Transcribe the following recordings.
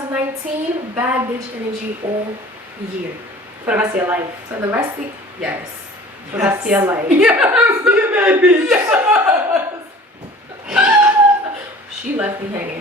2019, bad bitch energy all year. For the rest of your life. For the rest of yes. For the rest of your life. Yes, be a bad bitch. Yes. She left me hanging.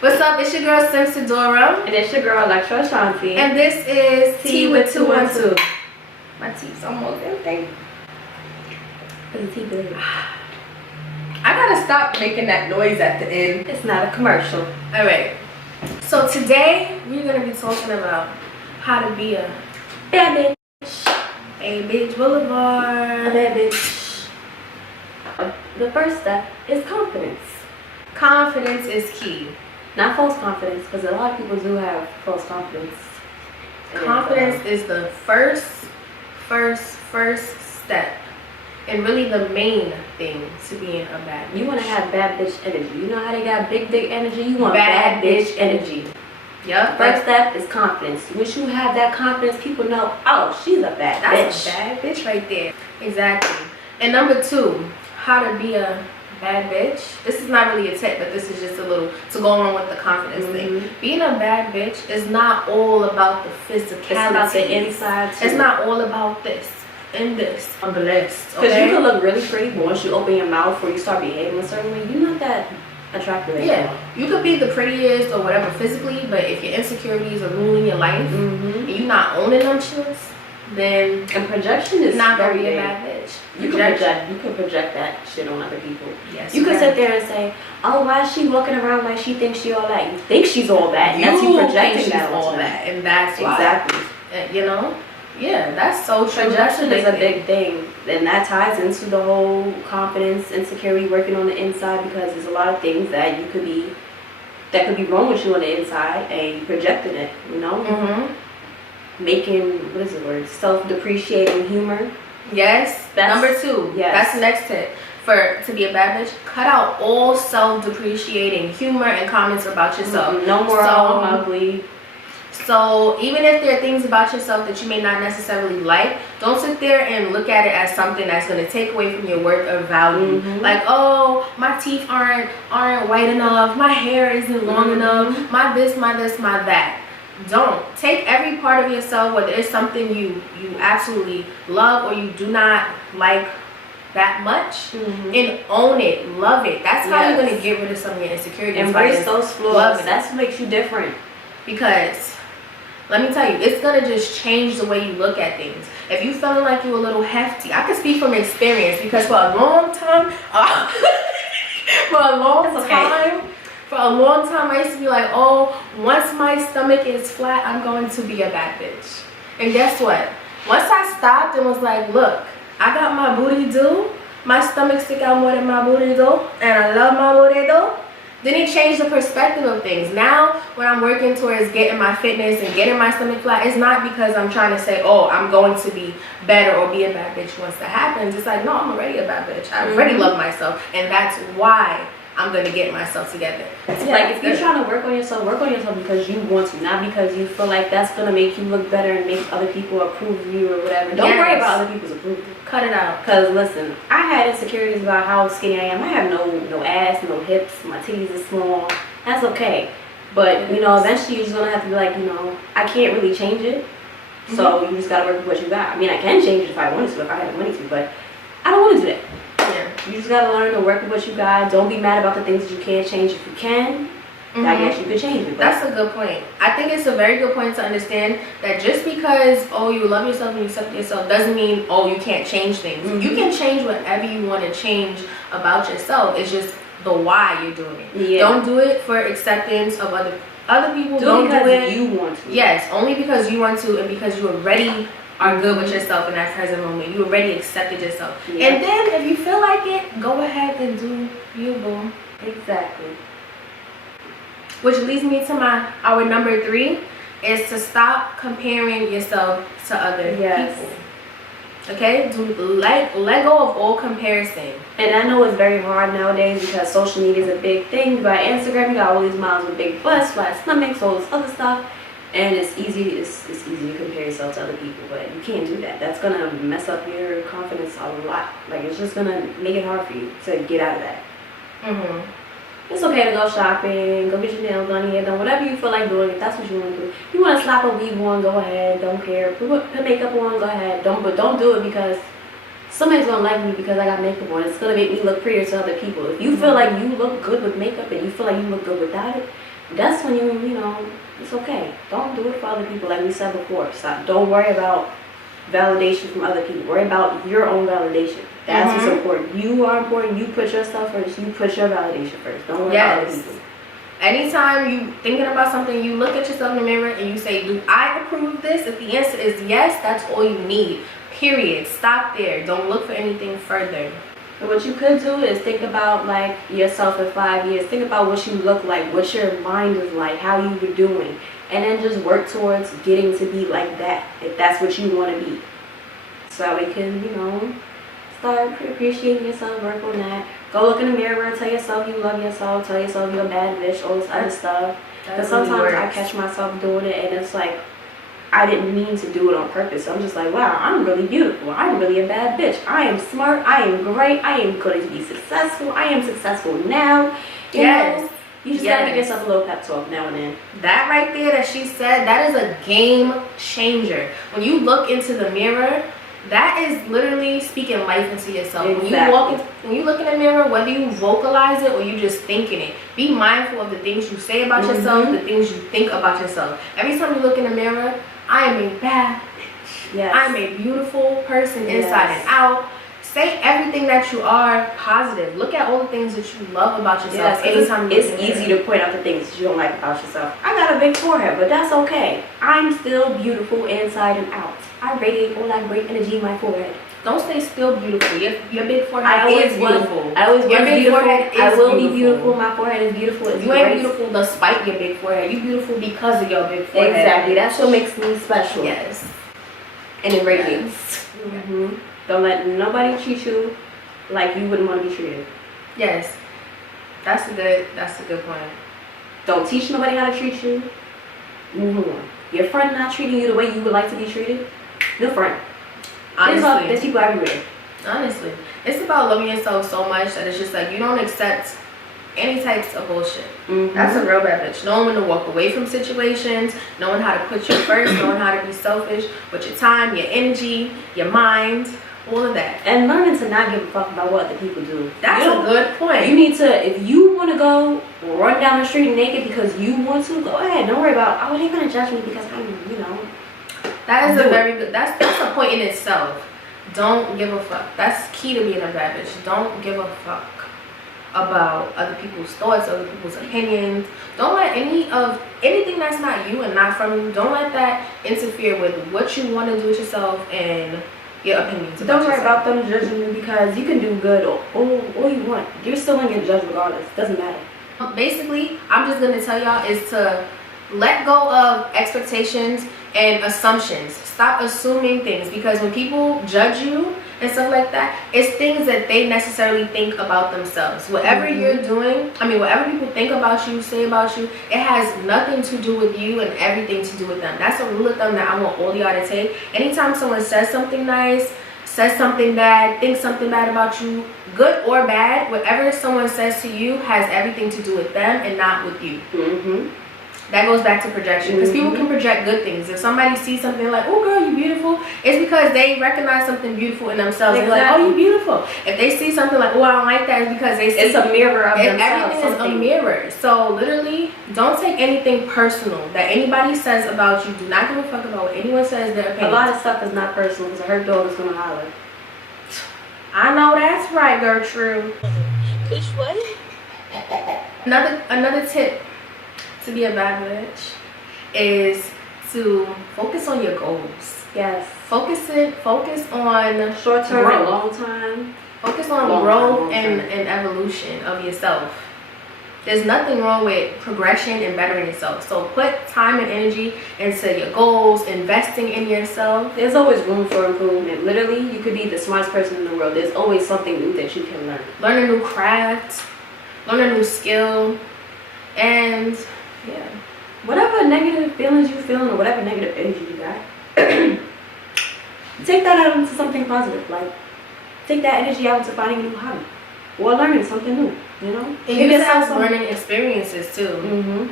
What's up? It's your girl Symph Sydora. And it's your girl Elektra Ashanti. And this is TeaWith212. My teeth's almost empty. What's the tea good? I gotta stop making that noise at the end. It's not a commercial. Alright. So today we're gonna be talking about how to be a bad bitch. A bitch boulevard. A bad bitch. The first step is confidence. Confidence is key. Not false confidence, because a lot of people do have false confidence. Confidence is the first step, and really the main thing to being a bad bitch. You want to have bad bitch energy. You know how they got big dick energy? You want bad bitch energy. Yep. First step is confidence. Once you have that confidence, people know, oh, she's a bad bitch. That's a bad bitch right there. Exactly. And number two, how to be a bad bitch. This is not really a tip, but this is just a little to go along with the confidence thing. Being a bad bitch is not all about the physicality. It's about the inside too. It's not all about this and this on the list. Because you can look really pretty, but once you open your mouth or you start behaving a certain way, you're not that attractive anymore. Yeah, you could be the prettiest or whatever physically, but if your insecurities are ruling your life and you're not owning them shits, then and projection is not very gonna be a big. bad bitch. You can project that shit on other people. Yes, you can sit there and say, oh, why is she walking around like she thinks she all that? You think she's all that. You That's you projecting think she's that all that, and that's why. Exactly. You know, yeah, that's so true. Projection is a big thing, and that ties into the whole confidence, insecurity, working on the inside, because there's a lot of things that you could be that could be wrong with you on the inside, and you projecting it. You know. Making, what is the word, self-depreciating humor. Yes, that's number two. Yes. That's the next tip. To be a bad bitch, cut out all self-depreciating humor and comments about yourself. No more I'm ugly. So even if there are things about yourself that you may not necessarily like, don't sit there and look at it as something that's going to take away from your worth or value. Like, oh, my teeth aren't white enough, my hair isn't long enough, my this, my that. Don't take every part of yourself, whether it's something you absolutely love or you do not like that much, and own it, love it. That's how you're going to get rid of some of your insecurities. Embrace those flaws. That's what makes you different. Because let me tell you, it's going to just change the way you look at things. If you feeling like you're a little hefty, I can speak from experience, because for a long time For a long time, I used to be like, oh, once my stomach is flat, I'm going to be a bad bitch. And guess what? Once I stopped and was like, look, I got my booty do. My stomach stick out more than my booty do. And I love my booty do. Then it changed the perspective of things. Now, when I'm working towards getting my fitness and getting my stomach flat, it's not because I'm trying to say, oh, I'm going to be better or be a bad bitch once that happens. It's like, no, I'm already a bad bitch. I already love myself. And that's why I'm going to get myself together. Like, if you're trying to work on yourself because you want to, not because you feel like that's going to make you look better and make other people approve of you or whatever. Don't worry about other people's approval. Cut it out. Because, listen, I had insecurities about how skinny I am. I have no ass, no hips. My titties are small. That's okay. But, you know, eventually you're just going to have to be like, you know, I can't really change it. So you just got to work with what you got. I mean, I can change it if I wanted to, if I had the money to, but I don't want to do that. You just gotta learn to work with what you got. Don't be mad about the things that you can't change. If you can, I guess you could change it. That's a good point. I think it's a very good point to understand that just because, oh, you love yourself and you accept yourself doesn't mean, oh, you can't change things. You can change whatever you want to change about yourself. It's just the why you're doing it. Don't do it for acceptance of other people. Don't do it. You want to. Yes, only because you want to and because you already are good with yourself in that present moment. You already accepted yourself. And then if you feel like it, go ahead and do you, boo. Exactly. Which leads me to our number 3 is to stop comparing yourself to other people. Okay, let go of all comparison. And I know it's very hard nowadays because social media is a big thing. You got Instagram, you got all these models with big butts, flat stomachs, all this other stuff, and it's easy to compare yourself to other people, but you can't do that. That's gonna mess up your confidence a lot. Like, it's just gonna make it hard for you to get out of that. It's okay to go shopping, go get your nails done, hair done, whatever you feel like doing. If that's what you want to do, you want to slap a weave on, go ahead. Don't care. Put makeup on, go ahead. But don't do it because somebody's gonna like me because I got makeup on. It's gonna make me look prettier to other people. If you feel like you look good with makeup and you feel like you look good without it, that's when you know, it's okay. Don't do it for other people, like we said before. Stop. Don't worry about validation from other people. Worry about your own validation. That's what's important. You are important. You put yourself first. You put your validation first. Don't worry about other people. Anytime you thinking about something, you look at yourself in the mirror and you say, do I approve of this? If the answer is yes, that's all you need. Period. Stop there. Don't look for anything further. And what you could do is think about like yourself in 5 years. Think about what you look like, what your mind is like, how you were doing, and then just work towards getting to be like that if that's what you want to be. So that we can, start appreciating yourself, work on that. Go look in the mirror, tell yourself you love yourself, tell yourself you're a bad bitch, all this other stuff. Because sometimes I catch myself doing it and it's like, I didn't mean to do it on purpose. So I'm just like, wow, I'm really beautiful. I'm really a bad bitch. I am smart. I am great. I am going to be successful. I am successful now. You know? You just gotta give yourself a little pep talk now and then. That right there that she said, that is a game changer. When you look into the mirror, that is literally speaking life into yourself. Exactly. When you look in the mirror, whether you vocalize it or you just thinking it, be mindful of the things you say about yourself, the things you think about yourself. Every time you look in the mirror, I am a bad bitch. Yes. I am a beautiful person inside and out. Say everything that you are positive. Look at all the things that you love about yourself. Anytime it's easy to point out the things that you don't like about yourself. I got a big forehead, but that's okay. I'm still beautiful inside and out. I radiate all that great energy in my forehead. Don't say still beautiful. Your big forehead is beautiful. I always was beautiful. I will be beautiful. My forehead is beautiful. You ain't beautiful despite your big forehead. You beautiful because of your big forehead. Exactly. That's what makes me special. Yes. And it radiates. Don't let nobody treat you like you wouldn't want to be treated. Yes. That's a good point. Don't teach nobody how to treat you. Move on. Your friend not treating you the way you would like to be treated. New friend. Honestly, there's people everywhere. Honestly, it's about loving yourself so much that it's just like you don't accept any types of bullshit. That's a real bad bitch. Knowing when to walk away from situations, knowing how to put you first, knowing how to be selfish with your time, your energy, your mind, all of that. And learning to not give a fuck about what other people do. That's a good point. You need to, if you want to go run down the street naked because you want to, go ahead. Don't worry about, oh, they're going to judge me because I'm, That is a very good, that's a point in itself. Don't give a fuck. That's key to being a bad bitch. Don't give a fuck about other people's thoughts, other people's opinions. Don't let anything that's not you and not from you, don't let that interfere with what you want to do with yourself and your opinions. Don't worry about them judging you because you can do good all you want. You're still going to get judged regardless. Doesn't matter. Basically, I'm just going to tell y'all is to let go of expectations and assumptions. Stop assuming things because when people judge you and stuff like that, it's things that they necessarily think about themselves. Whatever you're doing, whatever people think about you, say about you, it has nothing to do with you and everything to do with them. That's a rule of thumb that I want all y'all to take. Anytime someone says something nice, says something bad, thinks something bad about you, good or bad, whatever someone says to you has everything to do with them and not with you. That goes back to projection because people can project good things. If somebody sees something like, oh girl, you beautiful, it's because they recognize something beautiful in themselves. They're like, oh, you beautiful. If they see something like, oh, I don't like that, it's because they see it's a mirror of themselves. Everything is a mirror. So literally, don't take anything personal that anybody says about you. Do not give a fuck about what anyone says, their opinion. A lot of stuff is not personal because her dog is gonna holler. I know that's right, Gertrude. Push what? Another tip to be a bad bitch is to focus on your goals. Yes. Focus on short term and long time. Focus on growth and evolution of yourself. There's nothing wrong with progression and bettering yourself. So put time and energy into your goals, investing in yourself. There's always room for improvement. Literally, you could be the smartest person in the world. There's always something new that you can learn. Learn a new craft, learn a new skill, and yeah. Whatever negative feelings you feel or whatever negative energy you got, take that out into something positive. Like, take that energy out into finding a new hobby or learning something new. You know, and you have learning experiences too.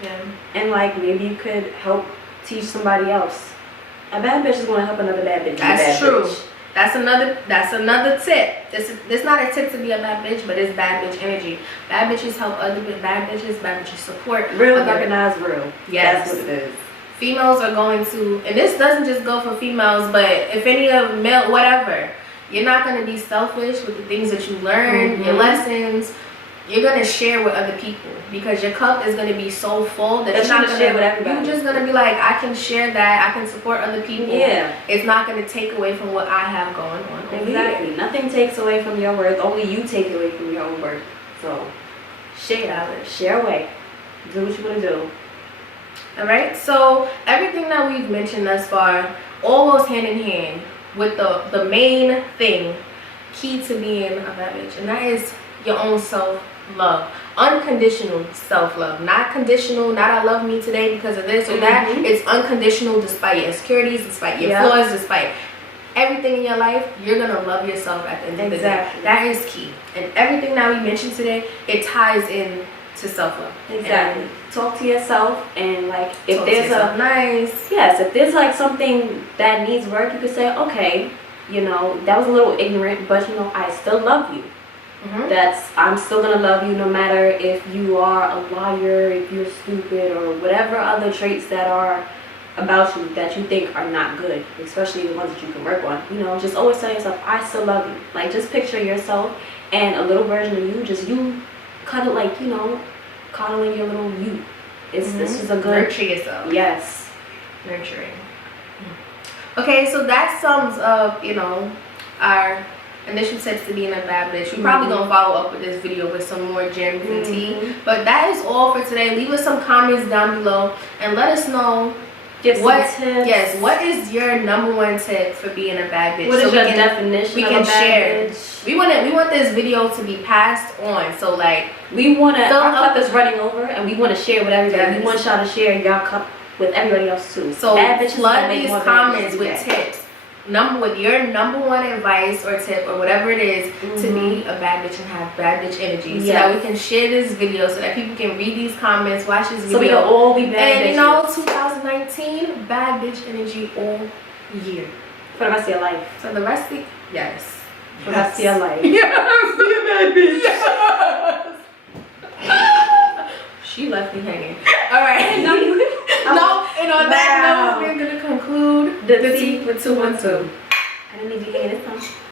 Yeah. And like maybe you could help teach somebody else. A bad bitch is going to help another bad bitch. That's true. Bitch. That's another tip. This not a tip to be a bad bitch, but it's bad bitch energy. Bad bitches help other bad bitches. Bad bitches support real, recognize real. Yes, that's what it is. Females are going to, and this doesn't just go for females, but if any of male, whatever. You're not going to be selfish with the things that you learn, your lessons. You're going to share with other people because your cup is going to be so full that you're not going to share with everybody. You're just going to be like, I can share that. I can support other people. Yeah. It's not going to take away from what I have going on. Exactly. Nothing takes away from your worth. Only you take away from your own worth. So, share away. Do what you want to do. All right. So, everything that we've mentioned thus far all goes hand in hand with the main thing, key to being a bad bitch, and that is your own self-love. Unconditional self-love. Not conditional, not I love me today because of this or that. It's unconditional despite your insecurities, despite your flaws, despite everything in your life. You're going to love yourself at the end of the day. That is key. And everything that we mentioned today, it ties in to self-love. Exactly. And talk to yourself, and like if there's if there's like something that needs work, you could say, okay, you know, that was a little ignorant, but you know, I still love you. I'm still gonna love you no matter if you are a liar, if you're stupid, or whatever other traits that are about you that you think are not good, especially the ones that you can work on. You know, just always tell yourself, I still love you. Like, just picture yourself and a little version of you, just you cuddle, like, you know, coddling your little you. This is a good nurture yourself. Yes, nurturing. Okay, so that sums up, you know, our initial tips to being a bad bitch. We're probably gonna follow up with this video with some more gems and tea. But that is all for today. Leave us some comments down below and let us know what is your number one tip for being a bad bitch. What is your definition of a bad bitch? We want this video to be passed on. So like our cup is running over and we want to share with everybody. We want y'all to share your cup with everybody else too. So flood these comments with tips. With your number one advice or tip or whatever it is to be a bad bitch and have bad bitch energy, so that we can share this video, so that people can read these comments, watch this video, so we can all be bad bitches. And you know, 2019, bad bitch energy all year for the rest of your life. For the rest of for the rest of your life. Yes, be a bad bitch. Yes. She left me hanging. All right. And on that note, we're gonna conclude the Tea with 212. I didn't leave you hanging this time.